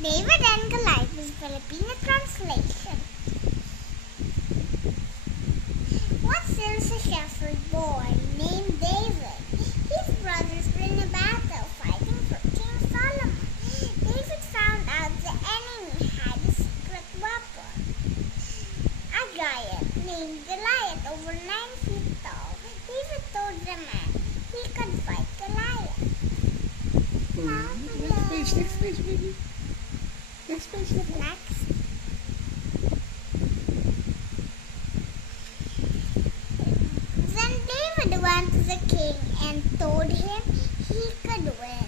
David and Goliath is Filipino translation. Once there was a shepherd boy named David. His brothers were in a battle fighting for King Solomon. David found out the enemy had a secret weapon, a giant named Goliath over 9 feet tall. David told the man he could fight Goliath. Next page, baby. Next page. Next. Then David went to the king and told him he could win.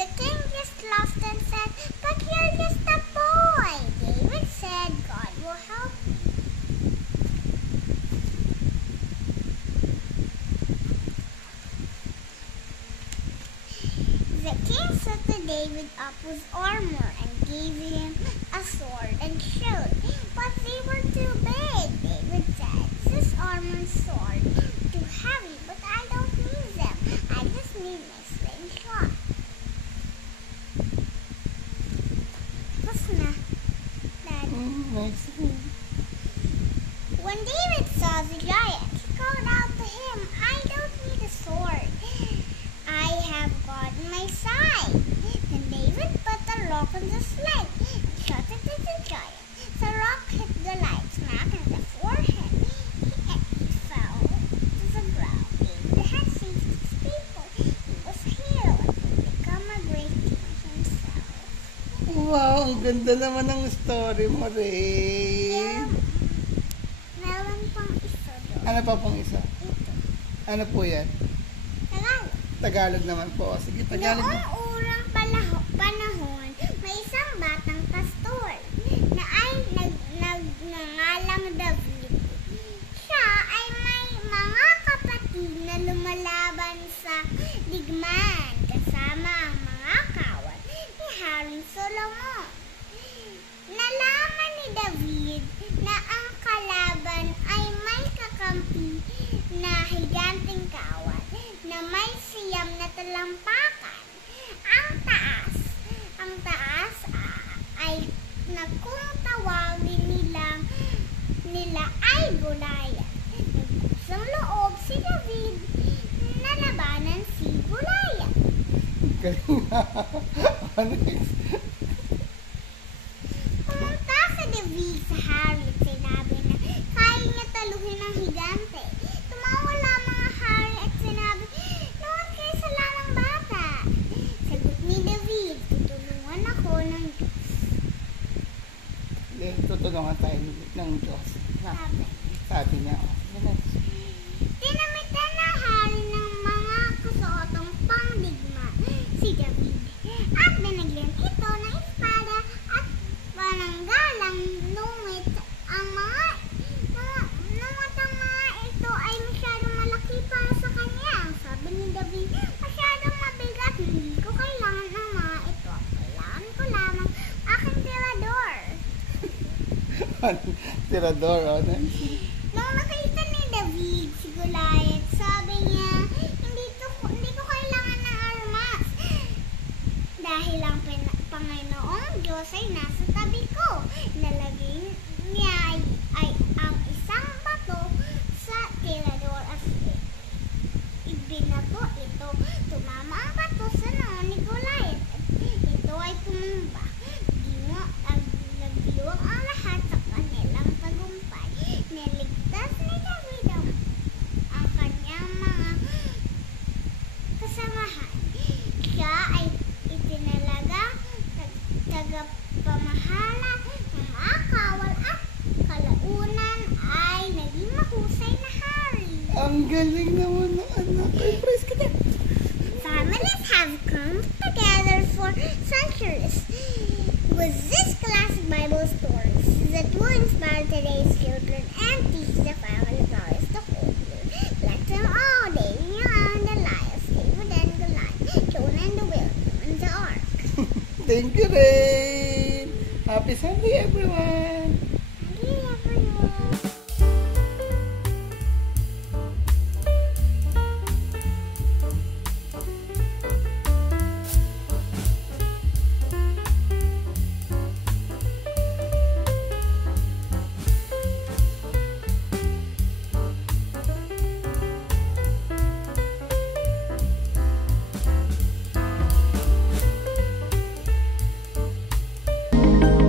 The king just laughed and said, "But you're just a boy." David said, "God will help me." The king set David up with armor and gave him a sword and shield, but they were too big. David said, "This armor and sword too heavy, but I don't need them. I just need my slingshot." Tapos na, Dad. Nice. When David saw the giant, he called out to him, "I don't need a sword. I have God on my side." Then David put a rock on the sling and shot it at the giant. The rock hit Goliath smack in the forehead. He fell to the ground. David had saved his people. He was a hero and would become a great king himself. Wow, ang ganda naman ng story mo, Ray. Yeah, meron pang isa doon. Ano pa pong isa? Ito. Ano po yan? Tagalog. Tagalog naman po. Sige, Tagalog. Noong urang panahon, may isang batang pastor na ay nagngangalang David. Siya ay may mga kapatid na lumalaban sa digmaan kasama ang mga kawal ni Haring Solomon. Nalaman ni David na ang kalaban ay may kakampi na higanteng kawal na may siyam na talampakan. Ang taas ay na kung tawagin nila ay Goliath. Nagbuksang loob si David na labanan si Goliath. Galing na. Ano next? Pumunta si David sa hari at sinabi na kaya niya taluhin ang higante. Tumawa lamang ang hari at sinabi, "Noon kayo sa lamang bata." Sagot ni David, "Tutulungan ako ng Diyos." Tutulungan tayo ng Diyos. Sabi niya. Dinamitan ng hari ng mga kasuotong pangdigma si David at binigyan ito ng espada at pananggalang nungit ang mga ito ay masyadong malaki para sa kanya. Sabi ni David, "Masyadong mabigat, hindi ko kailangan ng mga ito. Kailangan ko lamang aking tirador." Tirador, oh. Nung nakita ni David si Goliath, sabi niya, hindi ko kailangan ng armas. Dahil ang Panginoong Diyos ay nasa tabi ko. Nalagay niya ay ang isang bato sa tirador at ibinato ito. Tumama ang bato sa noo ni Goliath at ito ay tumumba. Nagdiwang ang lahat sa kanilang tagumpay. Niligtas ni David ang kanyang mga kasamahan. Siya ay itinalagang tagapamahala ng mga kawal at kalaunan ay naging mahusay na hari. Ang galing naman ng anak. Ay, praise ka na. Families have come together for centuries with this classic Bible stories that will inspire today's children and teach the family values the whole year. Let them all, David and Goliath, David and Goliath, Jonah and the whale, and the ark. Thank you, Rain. Happy Sunday, everyone. Happy everyone. Bye.